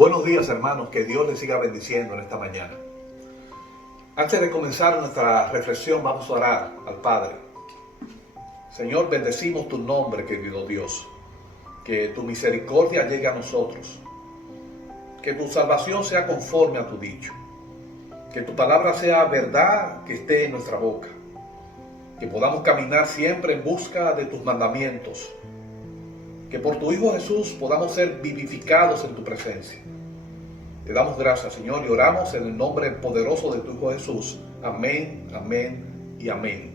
Buenos días, hermanos, que Dios les siga bendiciendo en esta mañana. Antes de comenzar nuestra reflexión, vamos a orar al Padre. Señor, bendecimos tu nombre, querido Dios. Que tu misericordia llegue a nosotros. Que tu salvación sea conforme a tu dicho. Que tu palabra sea verdad que esté en nuestra boca. Que podamos caminar siempre en busca de tus mandamientos. Que por tu Hijo Jesús podamos ser vivificados en tu presencia. Te damos gracias, Señor, y oramos en el nombre poderoso de tu Hijo Jesús. Amén, amén y amén.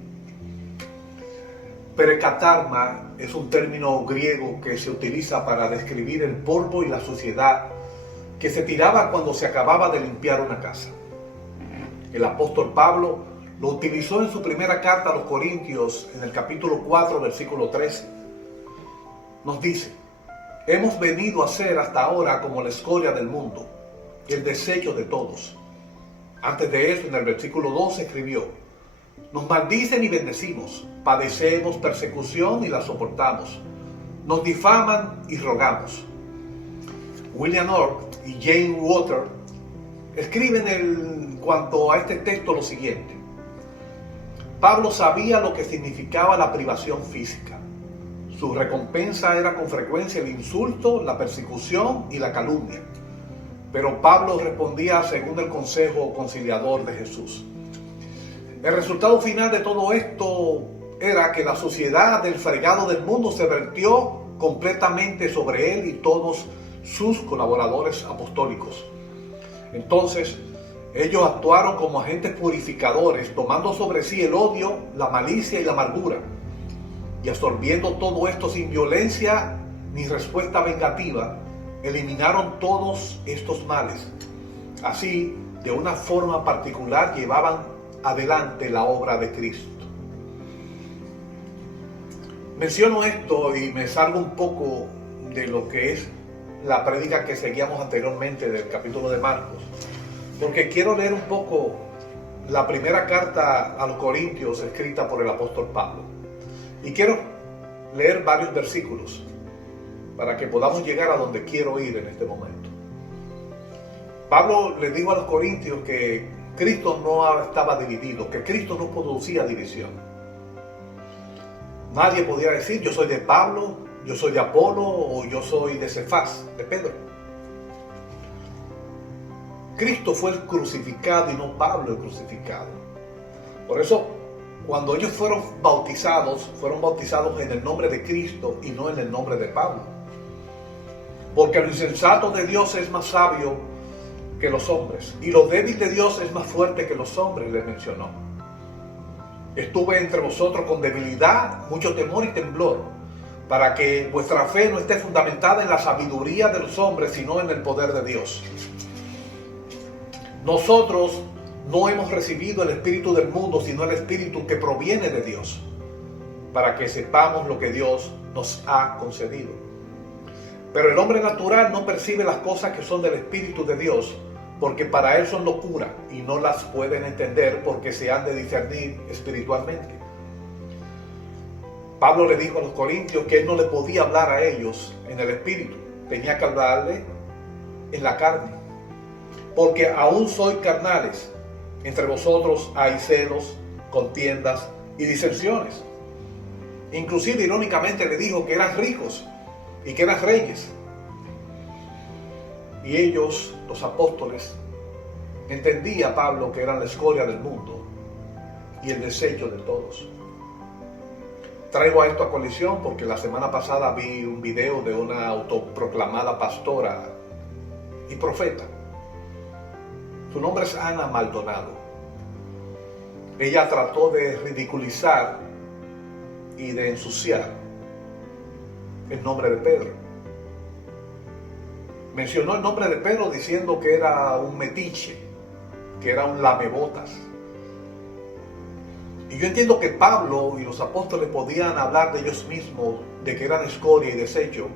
Perekatarma es un término griego que se utiliza para describir el polvo y la suciedad que se tiraba cuando se acababa de limpiar una casa. El apóstol Pablo lo utilizó en su primera carta a los Corintios, en el capítulo 4, versículo 13. Nos dice: hemos venido a ser hasta ahora como la escoria del mundo, el desecho de todos. Antes de eso, en el versículo 12 escribió: nos maldicen y bendecimos, padecemos persecución y la soportamos, nos difaman y rogamos. William Orr y Jane Water escriben en cuanto a este texto lo siguiente: Pablo sabía lo que significaba la privación física. Su recompensa era con frecuencia el insulto, la persecución y la calumnia. Pero Pablo respondía según el consejo conciliador de Jesús. El resultado final de todo esto era que la suciedad del fregado del mundo se vertió completamente sobre él y todos sus colaboradores apostólicos. Entonces, ellos actuaron como agentes purificadores, tomando sobre sí el odio, la malicia y la amargura, y absorbiendo todo esto sin violencia ni respuesta vengativa, eliminaron todos estos males. Así, de una forma particular, llevaban adelante la obra de Cristo. Menciono esto y me salgo un poco de lo que es la prédica que seguíamos anteriormente del capítulo de Marcos, porque quiero leer un poco la primera carta a los Corintios escrita por el apóstol Pablo. Y quiero leer varios versículos para que podamos llegar a donde quiero ir en este momento. Pablo le dijo a los corintios que Cristo no estaba dividido, que Cristo no producía división. Nadie podía decir: yo soy de Pablo, yo soy de Apolo o yo soy de Cefás, de Pedro. Cristo fue el crucificado y no Pablo el crucificado. Por eso, cuando ellos fueron bautizados en el nombre de Cristo y no en el nombre de Pablo. Porque lo insensato de Dios es más sabio que los hombres, y lo débil de Dios es más fuerte que los hombres, les mencionó. Estuve entre vosotros con debilidad, mucho temor y temblor, para que vuestra fe no esté fundamentada en la sabiduría de los hombres, sino en el poder de Dios. Nosotros no hemos recibido el espíritu del mundo, sino el espíritu que proviene de Dios, para que sepamos lo que Dios nos ha concedido. Pero el hombre natural no percibe las cosas que son del espíritu de Dios, porque para él son locura y no las pueden entender porque se han de discernir espiritualmente. Pablo le dijo a los corintios que él no le podía hablar a ellos en el espíritu, tenía que hablarle en la carne, porque aún sois carnales. Entre vosotros hay celos, contiendas y disensiones. Inclusive, irónicamente, le dijo que eran ricos y que eran reyes. Y ellos, los apóstoles, entendía Pablo que eran la escoria del mundo y el desecho de todos. Traigo a esto a colisión porque la semana pasada vi un video de una autoproclamada pastora y profeta. Su nombre es Ana Maldonado. Ella trató de ridiculizar y de ensuciar el nombre de Pedro. Mencionó el nombre de Pedro diciendo que era un metiche, que era un lamebotas. Y yo entiendo que Pablo y los apóstoles podían hablar de ellos mismos, de que eran escoria y desecho,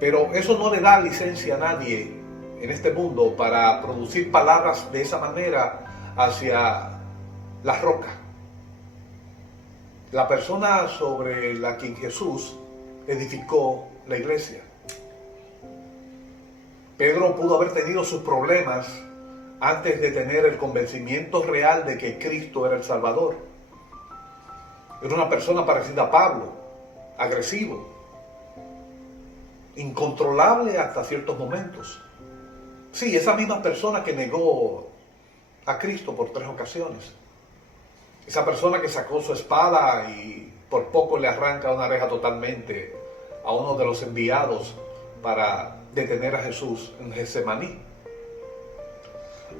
pero eso no le da licencia a nadie en este mundo para producir palabras de esa manera hacia la roca. La persona sobre la que Jesús edificó la iglesia. Pedro pudo haber tenido sus problemas antes de tener el convencimiento real de que Cristo era el Salvador. Era una persona parecida a Pablo, agresivo, incontrolable hasta ciertos momentos. Sí, esa misma persona que negó a Cristo por 3 ocasiones. Esa persona que sacó su espada y por poco le arranca una oreja totalmente a uno de los enviados para detener a Jesús en Getsemaní.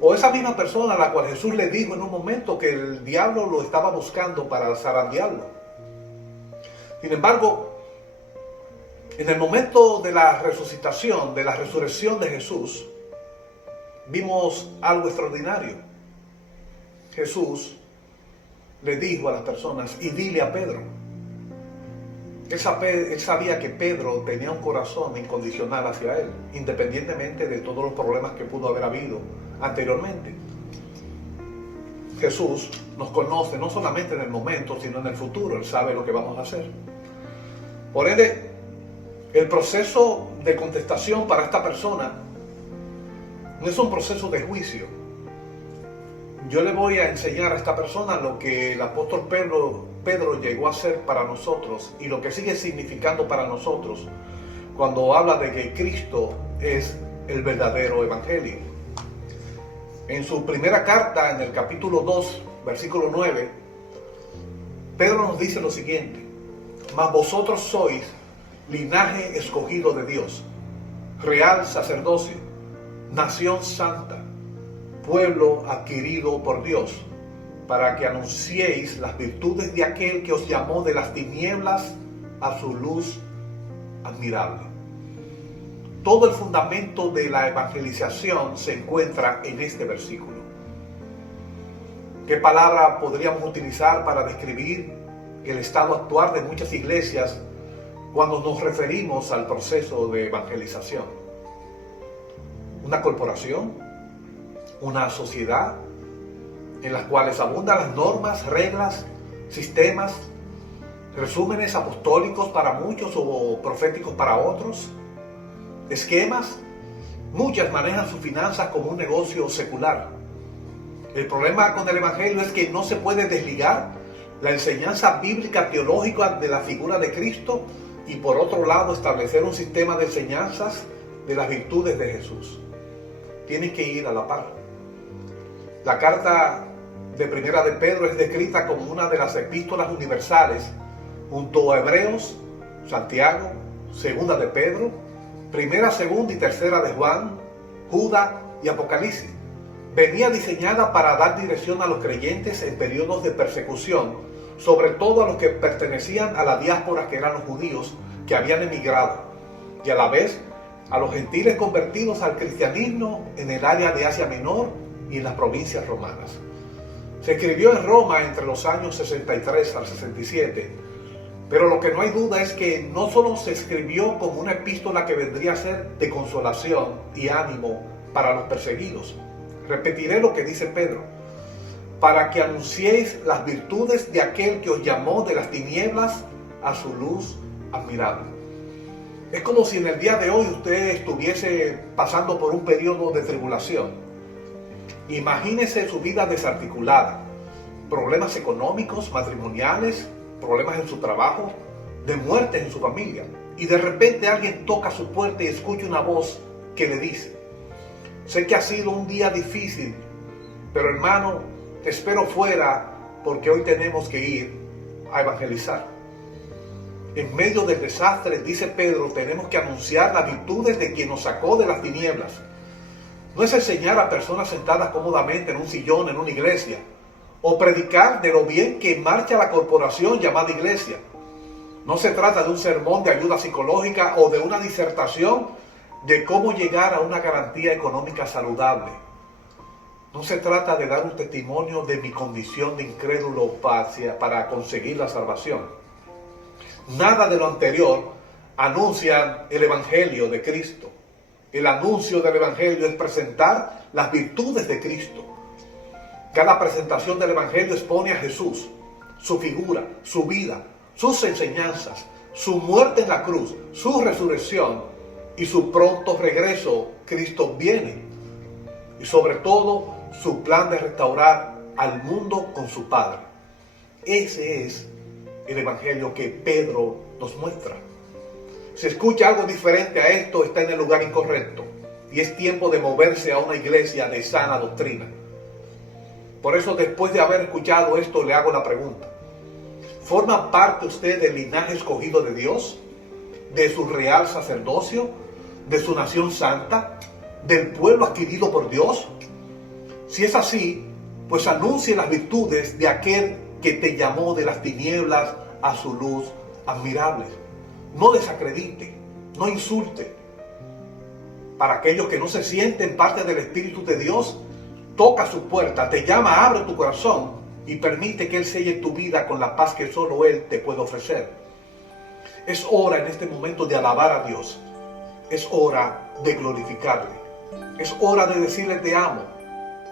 O esa misma persona a la cual Jesús le dijo en un momento que el diablo lo estaba buscando para zarandearlo. Sin embargo, en el momento de la resucitación, de la resurrección de Jesús, vimos algo extraordinario. Jesús le dijo a las personas, y dile a Pedro. Él sabía que Pedro tenía un corazón incondicional hacia él, independientemente de todos los problemas que pudo haber habido anteriormente. Jesús nos conoce no solamente en el momento, sino en el futuro. Él sabe lo que vamos a hacer. Por ende, el proceso de contestación para esta persona no es un proceso de juicio. Yo le voy a enseñar a esta persona lo que el apóstol Pedro llegó a hacer para nosotros y lo que sigue significando para nosotros cuando habla de que Cristo es el verdadero evangelio. En su primera carta, en el capítulo 2, versículo 9, Pedro nos dice lo siguiente: mas vosotros sois linaje escogido de Dios, real sacerdocio, nación santa, pueblo adquirido por Dios, para que anunciéis las virtudes de aquel que os llamó de las tinieblas a su luz admirable. Todo el fundamento de la evangelización se encuentra en este versículo. ¿Qué palabra podríamos utilizar para describir el estado actual de muchas iglesias cuando nos referimos al proceso de evangelización? ¿Una corporación? ¿Una sociedad en las cuales abundan las normas, reglas, sistemas, resúmenes apostólicos para muchos o proféticos para otros? ¿Esquemas? Muchas manejan sus finanzas como un negocio secular. El problema con el evangelio es que no se puede desligar la enseñanza bíblica teológica de la figura de Cristo y por otro lado establecer un sistema de enseñanzas de las virtudes de Jesús. Tienen que ir a la par. La carta de Primera de Pedro es descrita como una de las epístolas universales junto a Hebreos, Santiago, Segunda de Pedro, Primera, Segunda y Tercera de Juan, Judas y Apocalipsis. Venía diseñada para dar dirección a los creyentes en periodos de persecución, sobre todo a los que pertenecían a la diáspora que eran los judíos que habían emigrado, y a la vez a los gentiles convertidos al cristianismo en el área de Asia Menor y en las provincias romanas. Se escribió en Roma entre los años 63 al 67, pero lo que no hay duda es que no solo se escribió como una epístola que vendría a ser de consolación y ánimo para los perseguidos. Repetiré lo que dice Pedro: para que anunciéis las virtudes de aquel que os llamó de las tinieblas a su luz admirable. Es como si en el día de hoy usted estuviese pasando por un periodo de tribulación. Imagínese su vida desarticulada, problemas económicos, matrimoniales, problemas en su trabajo, de muertes en su familia, y de repente alguien toca su puerta y escucha una voz que le dice: sé que ha sido un día difícil, pero hermano, te espero fuera porque hoy tenemos que ir a evangelizar. En medio del desastre, dice Pedro, tenemos que anunciar las virtudes de quien nos sacó de las tinieblas. No es enseñar a personas sentadas cómodamente en un sillón en una iglesia, o predicar de lo bien que marcha la corporación llamada iglesia. No se trata de un sermón de ayuda psicológica o de una disertación de cómo llegar a una garantía económica saludable. No se trata de dar un testimonio de mi condición de incrédulo para conseguir la salvación. Nada de lo anterior anuncia el evangelio de Cristo. El anuncio del evangelio es presentar las virtudes de Cristo. Cada presentación del evangelio expone a Jesús, su figura, su vida, sus enseñanzas, su muerte en la cruz, su resurrección y su pronto regreso, Cristo viene. Y sobre todo, su plan de restaurar al mundo con su Padre. Ese es el evangelio que Pedro nos muestra. Si escucha algo diferente a esto, está en el lugar incorrecto. Y es tiempo de moverse a una iglesia de sana doctrina. Por eso, después de haber escuchado esto, le hago la pregunta. ¿Forma parte usted del linaje escogido de Dios? ¿De su real sacerdocio? ¿De su nación santa? ¿Del pueblo adquirido por Dios? Si es así, pues anuncie las virtudes de aquel que te llamó de las tinieblas a su luz admirable. No desacredite, no insulte. Para aquellos que no se sienten parte del Espíritu de Dios, toca su puerta, te llama, abre tu corazón y permite que Él selle tu vida con la paz que solo Él te puede ofrecer. Es hora en este momento de alabar a Dios. Es hora de glorificarle. Es hora de decirle te amo.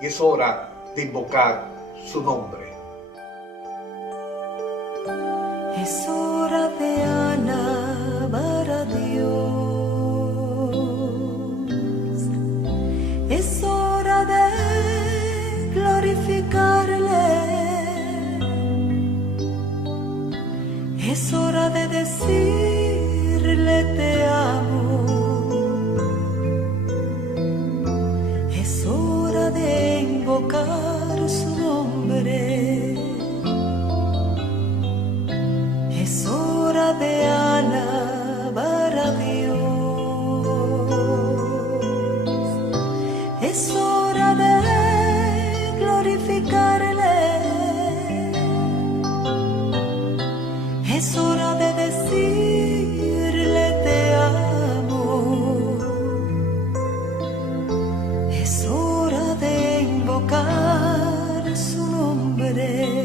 Y es hora de invocar su nombre. Es hora de alabar a Dios. Es hora de glorificarle. Es hora de decirle te amo. Es hora de invocar su nombre. Es hora de alabar a Dios. Es hora de glorificarle. Es hora de decirle te amo. Es hora de invocar su nombre.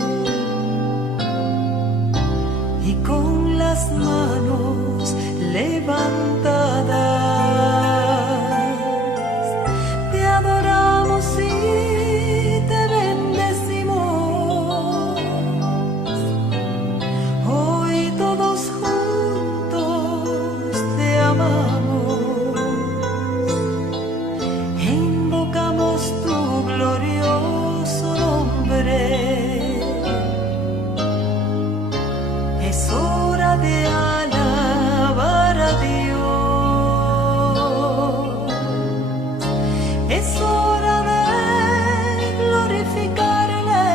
Y con las manos levantadas te adoramos y te bendecimos. Hoy todos juntos te amamos e invocamos tu glorioso nombre. Es hora de alabar a Dios. Es hora de glorificarle.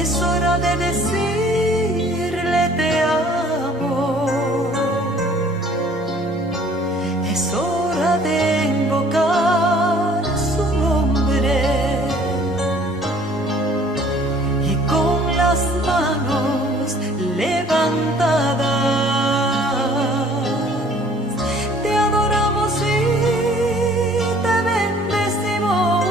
Es hora de decirle te amo. Es hora de invocar su nombre. Las manos levantadas te adoramos y te bendecimos.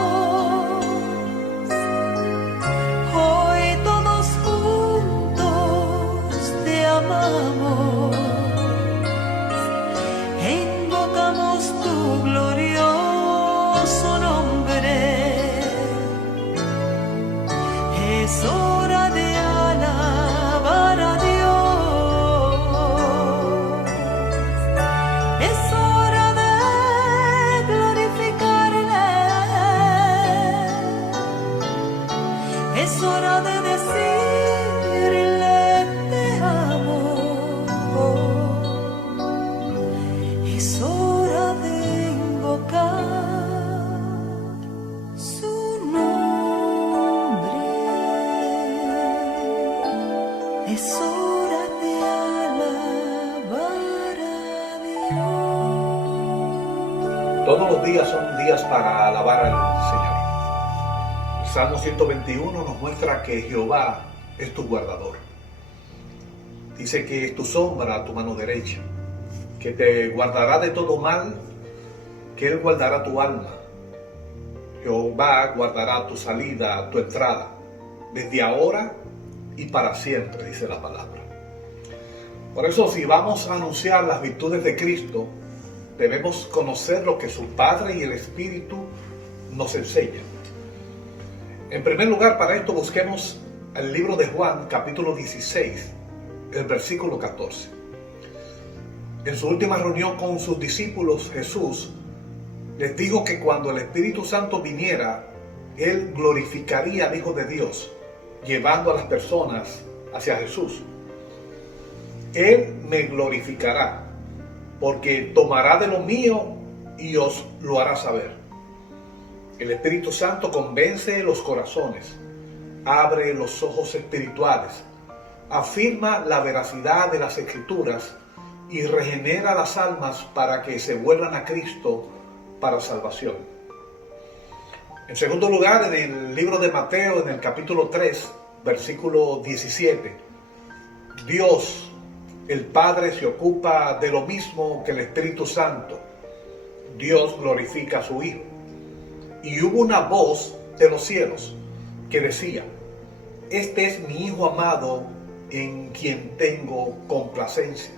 Hoy todos juntos te amamos e invocamos tu glorioso nombre. Es hora de alabar a Dios. Es hora de glorificarle. Es hora de decirle te amo. Es hora de invocar su nombre. Es hora de alabar a Dios. Todos los días son días para alabar al Señor. El Salmo 121 nos muestra que Jehová es tu guardador. Dice que es tu sombra a tu mano derecha, que te guardará de todo mal, que Él guardará tu alma. Jehová guardará tu salida, tu entrada, desde ahora y para siempre, dice la palabra. Por eso, si vamos a anunciar las virtudes de Cristo, debemos conocer lo que su Padre y el Espíritu nos enseñan. En primer lugar, para esto busquemos el libro de Juan, capítulo 16, el versículo 14. En su última reunión con sus discípulos, Jesús les dijo que cuando el Espíritu Santo viniera, Él glorificaría al Hijo de Dios, llevando a las personas hacia Jesús. Él me glorificará, porque tomará de lo mío y os lo hará saber. El Espíritu Santo convence los corazones, abre los ojos espirituales, afirma la veracidad de las Escrituras y regenera las almas para que se vuelvan a Cristo para salvación. En segundo lugar, en el libro de Mateo, en el capítulo 3, versículo 17, Dios, el Padre, se ocupa de lo mismo que el Espíritu Santo. Dios glorifica a su Hijo. Y hubo una voz de los cielos que decía: este es mi Hijo amado, en quien tengo complacencia.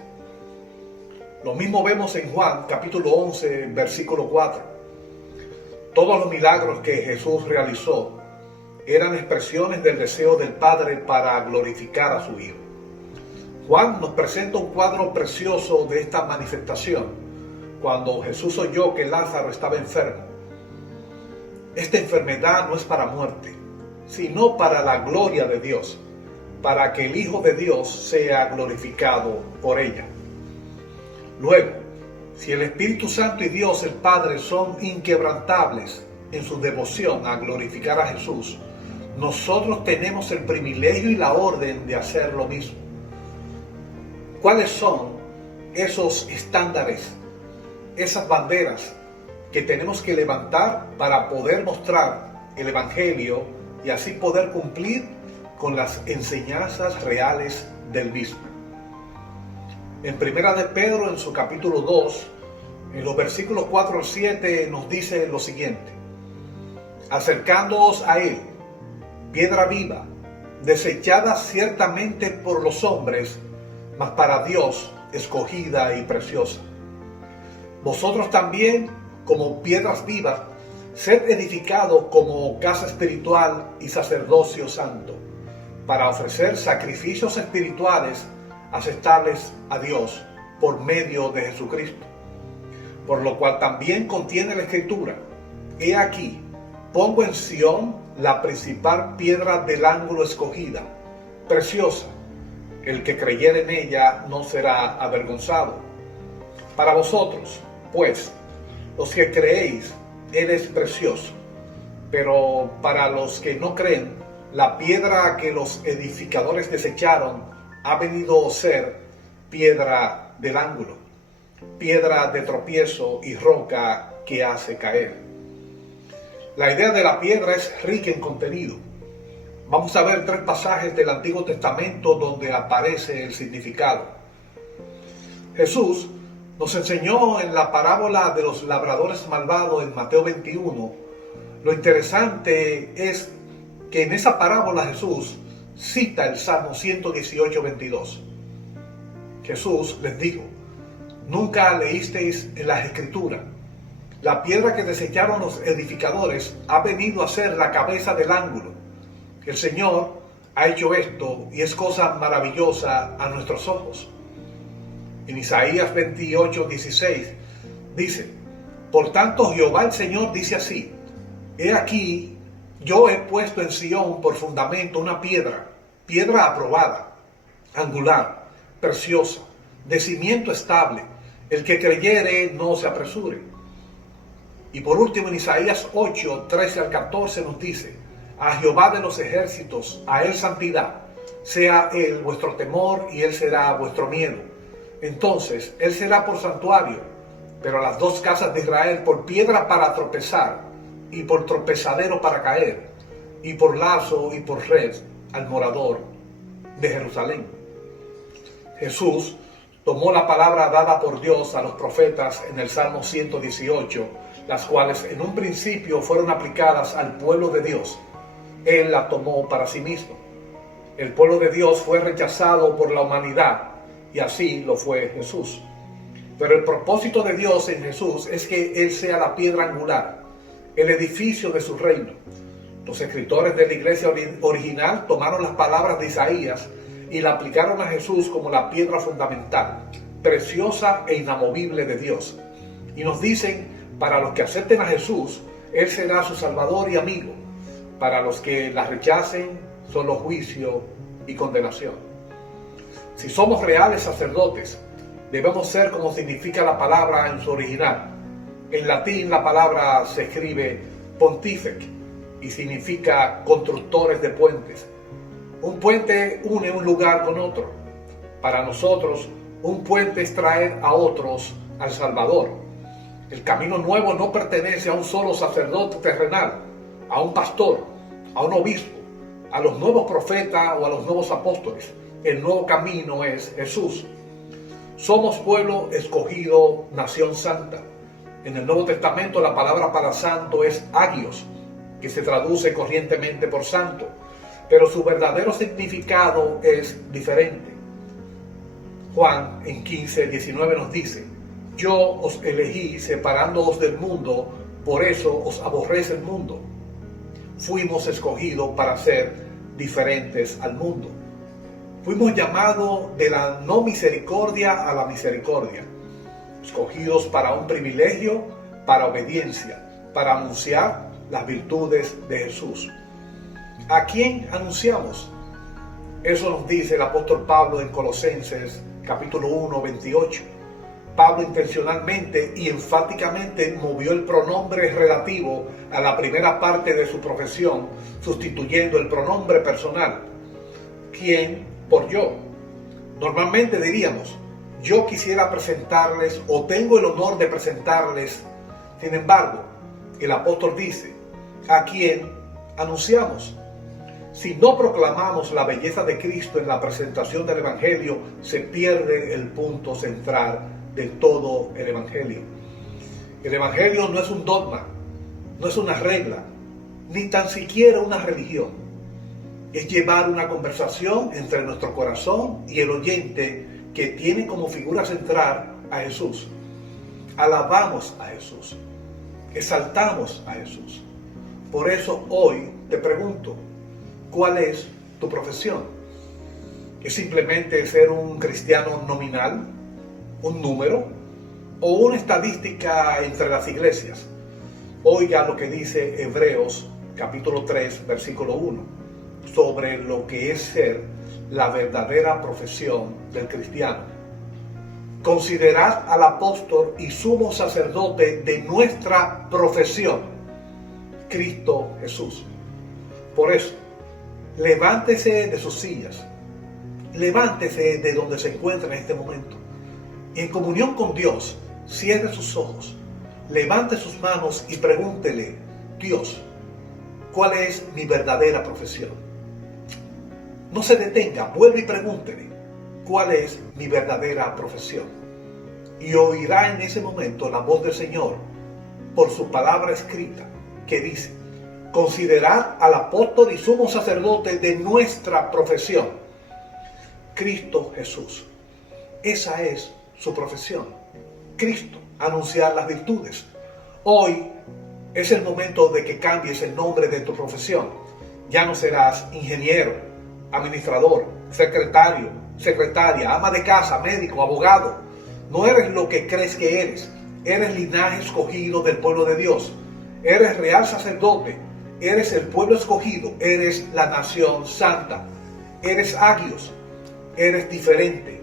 Lo mismo vemos en Juan capítulo 11, versículo 4. Todos los milagros que Jesús realizó eran expresiones del deseo del Padre para glorificar a su Hijo. Juan nos presenta un cuadro precioso de esta manifestación cuando Jesús oyó que Lázaro estaba enfermo. Esta enfermedad no es para muerte, sino para la gloria de Dios, para que el Hijo de Dios sea glorificado por ella. Luego, si el Espíritu Santo y Dios el Padre son inquebrantables en su devoción a glorificar a Jesús, nosotros tenemos el privilegio y la orden de hacer lo mismo. ¿Cuáles son esos estándares, esas banderas que tenemos que levantar para poder mostrar el Evangelio y así poder cumplir con las enseñanzas reales del mismo? En Primera de Pedro, en su capítulo 2, en los versículos 4 al 7, nos dice lo siguiente: acercándoos a Él, piedra viva, desechada ciertamente por los hombres, mas para Dios escogida y preciosa. Vosotros también, como piedras vivas, sed edificados como casa espiritual y sacerdocio santo, para ofrecer sacrificios espirituales aceptables a Dios por medio de Jesucristo. Por lo cual también contiene la Escritura: he aquí, pongo en Sión la principal piedra del ángulo escogida, preciosa. El que creyere en ella no será avergonzado. Para vosotros, pues, los que creéis, Él es precioso. Pero para los que no creen, la piedra que los edificadores desecharon ha venido a ser piedra del ángulo, piedra de tropiezo y roca que hace caer. La idea de la piedra es rica en contenido. Vamos a ver 3 pasajes del Antiguo Testamento donde aparece el significado. Jesús nos enseñó en la parábola de los labradores malvados en Mateo 21. Lo interesante es que en esa parábola Jesús cita el Salmo 118, 22. Jesús les dijo: ¿nunca leísteis en las Escrituras? La piedra que desecharon los edificadores ha venido a ser la cabeza del ángulo. El Señor ha hecho esto y es cosa maravillosa a nuestros ojos. En Isaías 28, 16 dice: por tanto Jehová el Señor dice así: he aquí, yo he puesto en Sión por fundamento una piedra aprobada, angular, preciosa, de cimiento estable. El que creyere no se apresure. Y por último, en Isaías 8, 13 al 14 nos dice: a Jehová de los ejércitos, a Él santidad, sea Él vuestro temor y Él será vuestro miedo. Entonces Él será por santuario, pero las 2 casas de Israel por piedra para tropezar y por tropezadero para caer, y por lazo y por red al morador de Jerusalén. Jesús tomó la palabra dada por Dios a los profetas en el Salmo 118, las cuales en un principio fueron aplicadas al pueblo de Dios. Él la tomó para sí mismo. El pueblo de Dios fue rechazado por la humanidad y así lo fue Jesús. Pero el propósito de Dios en Jesús es que Él sea la piedra angular, el edificio de su reino. Los escritores de la iglesia original tomaron las palabras de Isaías y la aplicaron a Jesús como la piedra fundamental, preciosa e inamovible de Dios. Y nos dicen, para los que acepten a Jesús, Él será su Salvador y amigo. Para los que la rechacen, solo juicio y condenación. Si somos reales sacerdotes, debemos ser como significa la palabra en su original. En latín la palabra se escribe pontifex y significa constructores de puentes. Un puente une un lugar con otro. Para nosotros, un puente es traer a otros al Salvador. El camino nuevo no pertenece a un solo sacerdote terrenal, a un pastor, a un obispo, a los nuevos profetas o a los nuevos apóstoles. El nuevo camino es Jesús. Somos pueblo escogido, nación santa. En el Nuevo Testamento la palabra para santo es agios, que se traduce corrientemente por santo, pero su verdadero significado es diferente. Juan en 15:19 nos dice: yo os elegí separándoos del mundo, por eso os aborrece el mundo. Fuimos escogidos para ser diferentes al mundo. Fuimos llamados de la no misericordia a la misericordia, escogidos para un privilegio, para obediencia, para anunciar las virtudes de Jesús. ¿A quién anunciamos? Eso nos dice el apóstol Pablo en Colosenses capítulo 1, 28. Pablo intencionalmente y enfáticamente movió el pronombre relativo a la primera parte de su profesión, sustituyendo el pronombre personal. ¿Quién? Por yo. Normalmente diríamos: yo quisiera presentarles o tengo el honor de presentarles. Sin embargo, el apóstol dice: ¿a quién anunciamos? Si no proclamamos la belleza de Cristo en la presentación del Evangelio, se pierde el punto central de todo el Evangelio. El Evangelio no es un dogma, no es una regla, ni tan siquiera una religión. Es llevar una conversación entre nuestro corazón y el oyente, que tiene como figura central a Jesús. Alabamos a Jesús, exaltamos a Jesús. Por eso hoy te pregunto: ¿cuál es tu profesión? ¿Es simplemente ser un cristiano nominal, un número, o una estadística entre las iglesias? Oiga lo que dice Hebreos capítulo 3, versículo 1, sobre lo que es ser la verdadera profesión del cristiano. Considerad al apóstol y sumo sacerdote de nuestra profesión, Cristo Jesús. Por eso, levántese de sus sillas, levántese de donde se encuentra en este momento, y en comunión con Dios, cierre sus ojos, levante sus manos y pregúntele: Dios, ¿cuál es mi verdadera profesión? No se detenga, vuelve y pregúntele: ¿cuál es mi verdadera profesión? Y oirá en ese momento la voz del Señor por su palabra escrita, que dice: considerad al apóstol y sumo sacerdote de nuestra profesión, Cristo Jesús. Esa es su profesión, Cristo, anunciar las virtudes. Hoy es el momento de que cambies el nombre de tu profesión. Ya no serás ingeniero, administrador, secretario, secretaria, ama de casa, médico, abogado. No eres lo que crees que eres. Eres linaje escogido del pueblo de Dios. Eres real sacerdote. Eres el pueblo escogido. Eres la nación santa. Eres agios. Eres diferente.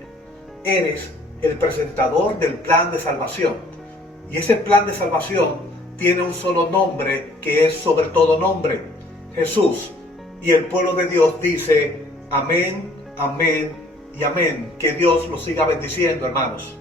Eres el presentador del plan de salvación. Y ese plan de salvación tiene un solo nombre, que es sobre todo nombre: Jesús. Y el pueblo de Dios dice: amén, amén y amén. Que Dios los siga bendiciendo, hermanos.